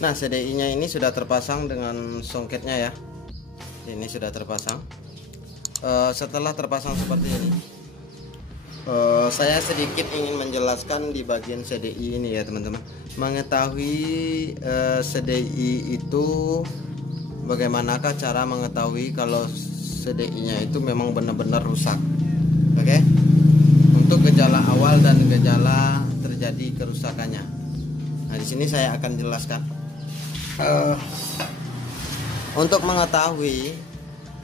Nah, CDI-nya ini sudah terpasang dengan songketnya ya. Ini sudah terpasang. Setelah terpasang seperti ini, saya sedikit ingin menjelaskan di bagian CDI ini ya teman-teman. Mengetahui CDI itu, bagaimanakah cara mengetahui kalau CDI-nya itu memang benar-benar rusak? Oke. Untuk gejala awal dan gejala terjadi kerusakannya. Nah, di sini saya akan jelaskan. Untuk mengetahui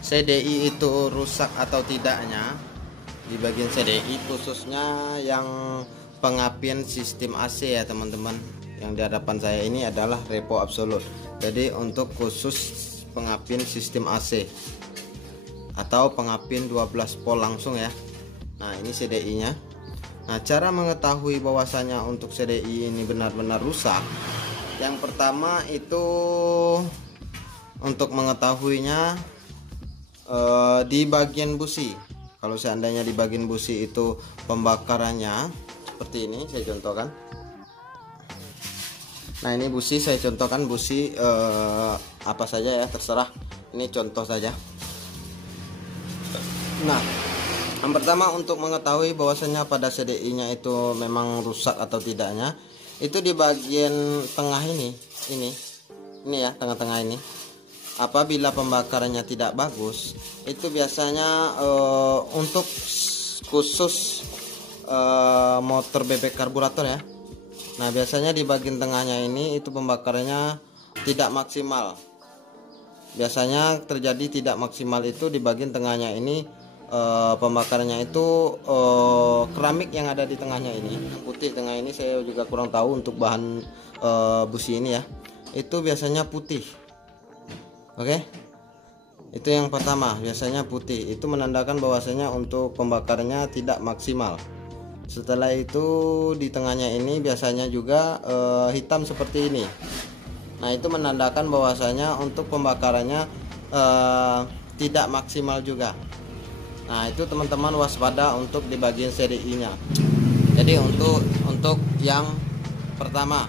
CDI itu rusak atau tidaknya, di bagian CDI khususnya yang pengapian sistem AC ya teman-teman, yang di hadapan saya ini adalah repo absolut. Jadi untuk khusus pengapian sistem AC atau pengapian 12 volt langsung ya. Nah, ini CDI nya. Nah, cara mengetahui bahwasanya untuk CDI ini benar-benar rusak, yang pertama itu untuk mengetahuinya di bagian busi. Kalau seandainya di bagian busi itu pembakarannya seperti ini, saya contohkan. Nah, ini busi, saya contohkan busi apa saja ya, terserah. Ini contoh saja. Nah, yang pertama untuk mengetahui bahwasanya pada CDI-nya itu memang rusak atau tidaknya, itu di bagian tengah ini ya, tengah-tengah ini. Apabila pembakarannya tidak bagus, itu biasanya untuk khusus motor bebek karburator ya. Nah, biasanya di bagian tengahnya ini itu pembakarannya tidak maksimal. Biasanya terjadi tidak maksimal itu di bagian tengahnya ini, pembakarannya itu keramik yang ada di tengahnya ini, yang putih tengah ini, saya juga kurang tahu untuk bahan busi ini ya. Itu biasanya putih. Oke, itu yang pertama, biasanya putih. Itu menandakan bahwasanya untuk pembakarnya tidak maksimal. Setelah itu di tengahnya ini biasanya juga hitam seperti ini. Nah, itu menandakan bahwasanya untuk pembakarannya tidak maksimal juga. Nah, itu teman-teman waspada untuk di bagian CDI-nya. Jadi untuk yang pertama,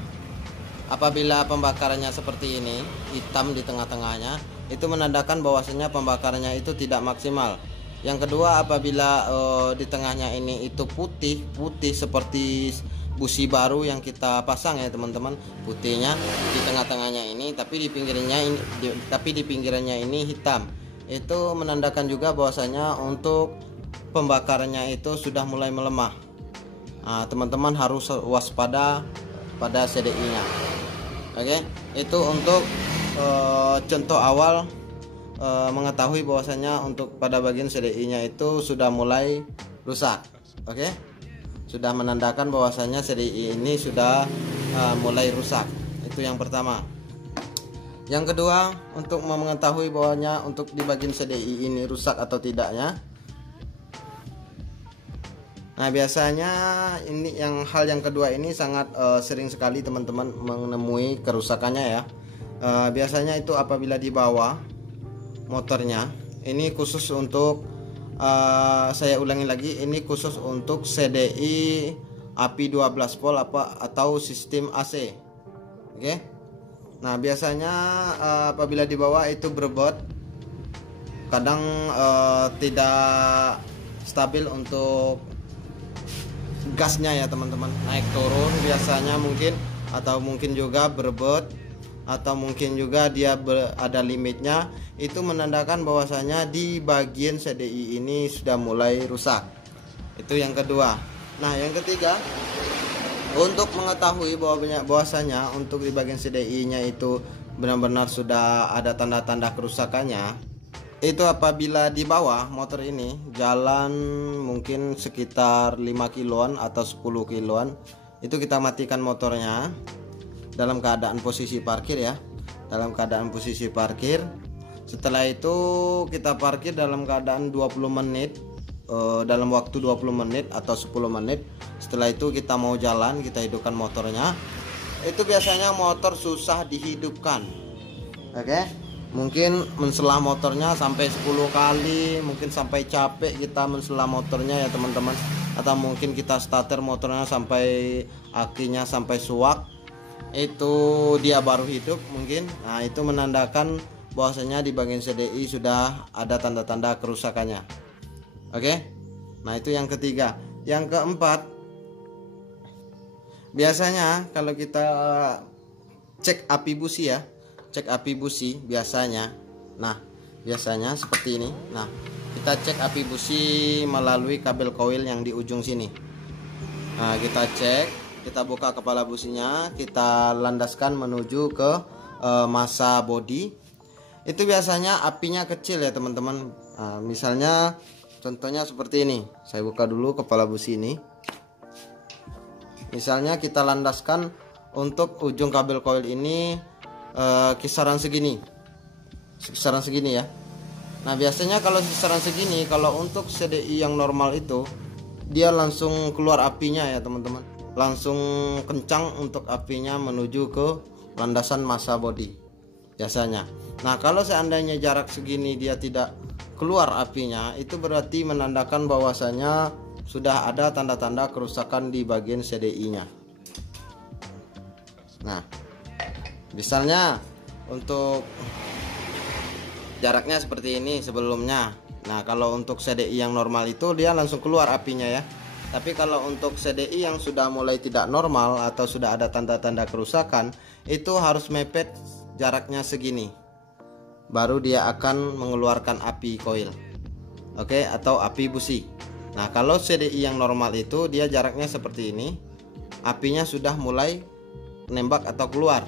apabila pembakarannya seperti ini, hitam di tengah-tengahnya, itu menandakan bahwasanya pembakarannya itu tidak maksimal. Yang kedua, apabila di tengahnya ini itu putih seperti busi baru yang kita pasang ya teman-teman, putihnya di tengah-tengahnya ini, tapi di pinggirannya ini hitam. Itu menandakan juga bahwasanya untuk pembakarannya itu sudah mulai melemah. Nah, teman-teman harus waspada pada CDI-nya. Oke, itu untuk contoh awal mengetahui bahwasanya untuk pada bagian CDI-nya itu sudah mulai rusak. Oke, sudah menandakan bahwasanya CDI ini sudah mulai rusak. Itu yang pertama. Yang kedua, untuk mengetahui bahwanya untuk di bagian CDI ini rusak atau tidaknya. Nah, biasanya ini hal yang kedua ini sangat sering sekali teman-teman menemui kerusakannya ya. Biasanya itu apabila di bawah motornya, ini khusus untuk saya ulangi lagi, ini khusus untuk CDI API 12 volt atau sistem AC. Oke. Nah, biasanya apabila di bawah itu berbot, kadang tidak stabil untuk gasnya ya teman-teman, naik turun biasanya mungkin, atau mungkin juga berbot, atau mungkin juga dia ada limitnya. Itu menandakan bahwasanya di bagian CDI ini sudah mulai rusak. Itu yang kedua. Nah, yang ketiga, untuk mengetahui bahwasanya untuk di bagian CDI-nya itu benar-benar sudah ada tanda-tanda kerusakannya, itu apabila di bawah motor ini jalan mungkin sekitar 5 kiloan atau 10 kiloan, itu kita matikan motornya dalam keadaan posisi parkir ya, dalam keadaan posisi parkir. Setelah itu kita parkir dalam keadaan 20 menit, dalam waktu 20 menit atau 10 menit. Setelah itu kita mau jalan, kita hidupkan motornya. Itu biasanya motor susah dihidupkan. Oke, mungkin menselah motornya sampai 10 kali, mungkin sampai capek kita menselah motornya ya teman-teman. Atau mungkin kita starter motornya sampai akinya sampai suak. itu dia baru hidup mungkin. Nah, itu menandakan bahwasanya di bagian CDI sudah ada tanda-tanda kerusakannya. Oke. Nah, itu yang ketiga. Yang keempat, biasanya kalau kita cek api busi ya, cek api busi biasanya. Nah, biasanya seperti ini. Nah, kita cek api busi melalui kabel koil yang di ujung sini. Nah, kita cek, kita buka kepala businya, kita landaskan menuju ke massa body. Itu biasanya apinya kecil ya teman-teman. Nah, misalnya contohnya seperti ini. Saya buka dulu kepala busi ini. Misalnya kita landaskan untuk ujung kabel koil ini kisaran segini. Kisaran segini ya. Nah, biasanya kalau kisaran segini, kalau untuk CDI yang normal itu dia langsung keluar apinya ya teman-teman. Langsung kencang untuk apinya menuju ke landasan massa body biasanya. Nah, kalau seandainya jarak segini dia tidak keluar apinya, itu berarti menandakan bahwasanya sudah ada tanda-tanda kerusakan di bagian CDI-nya. Nah, misalnya untuk jaraknya seperti ini sebelumnya. Nah, kalau untuk CDI yang normal itu dia langsung keluar apinya ya. Tapi kalau untuk CDI yang sudah mulai tidak normal atau sudah ada tanda-tanda kerusakan, itu harus mepet jaraknya segini. Baru dia akan mengeluarkan api koil. Oke, atau api busi. Nah, kalau CDI yang normal itu dia jaraknya seperti ini. Apinya sudah mulai nembak atau keluar.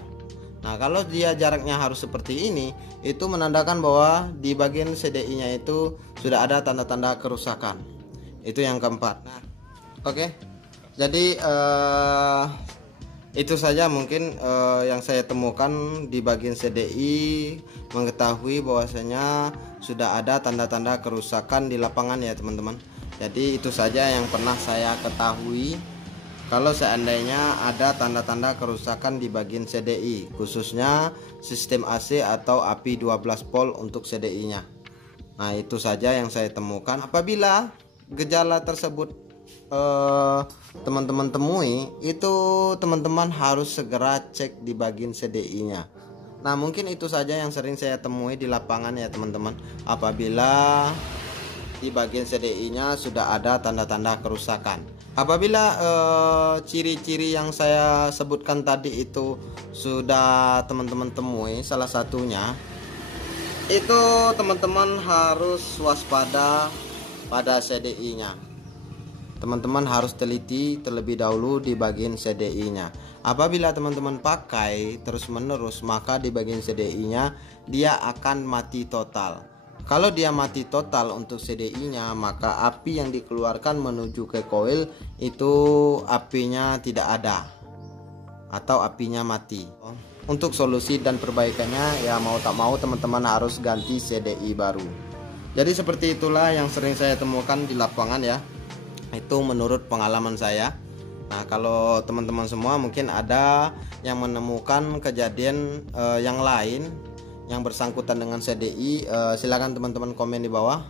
Nah, kalau dia jaraknya harus seperti ini, itu menandakan bahwa di bagian CDI-nya itu sudah ada tanda-tanda kerusakan. Itu yang keempat. Nah, oke. Jadi itu saja mungkin yang saya temukan di bagian CDI, mengetahui bahwasanya sudah ada tanda-tanda kerusakan di lapangan ya teman-teman. Jadi itu saja yang pernah saya ketahui. Kalau seandainya ada tanda-tanda kerusakan di bagian CDI, khususnya sistem AC atau api 12 volt untuk CDI-nya. Nah, itu saja yang saya temukan. Apabila gejala tersebut teman-teman temui, itu teman-teman harus segera cek di bagian CDI-nya. Nah, mungkin itu saja yang sering saya temui di lapangan ya teman-teman. Apabila di bagian CDI-nya sudah ada tanda-tanda kerusakan. Apabila ciri-ciri yang saya sebutkan tadi itu sudah teman-teman temui, salah satunya itu teman-teman harus waspada pada CDI-nya. Teman-teman harus teliti terlebih dahulu di bagian CDI-nya. Apabila teman-teman pakai terus-menerus, maka di bagian CDI-nya dia akan mati total. Kalau dia mati total untuk CDI-nya, maka api yang dikeluarkan menuju ke koil itu apinya tidak ada atau apinya mati. Untuk solusi dan perbaikannya ya mau tak mau teman-teman harus ganti CDI baru. Jadi seperti itulah yang sering saya temukan di lapangan ya. Itu menurut pengalaman saya. Nah, kalau teman-teman semua mungkin ada yang menemukan kejadian yang lain yang bersangkutan dengan CDI, silakan teman-teman komen di bawah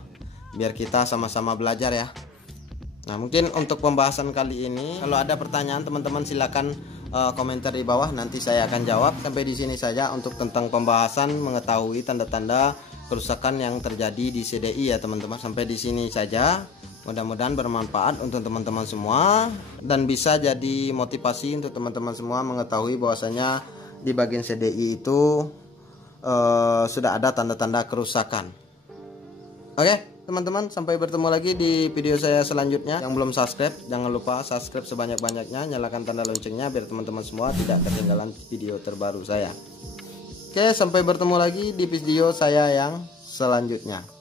biar kita sama-sama belajar ya. Nah, mungkin untuk pembahasan kali ini kalau ada pertanyaan teman-teman silakan komentar di bawah, nanti saya akan jawab. Sampai di sini saja untuk tentang pembahasan mengetahui tanda-tanda kerusakan yang terjadi di CDI ya teman-teman. Sampai di sini saja. Mudah-mudahan bermanfaat untuk teman-teman semua dan bisa jadi motivasi untuk teman-teman semua mengetahui bahwasanya di bagian CDI itu sudah ada tanda-tanda kerusakan. Oke teman-teman, sampai bertemu lagi di video saya selanjutnya. Yang belum subscribe jangan lupa subscribe sebanyak-banyaknya, nyalakan tanda loncengnya biar teman-teman semua tidak ketinggalan video terbaru saya. Oke, sampai bertemu lagi di video saya yang selanjutnya.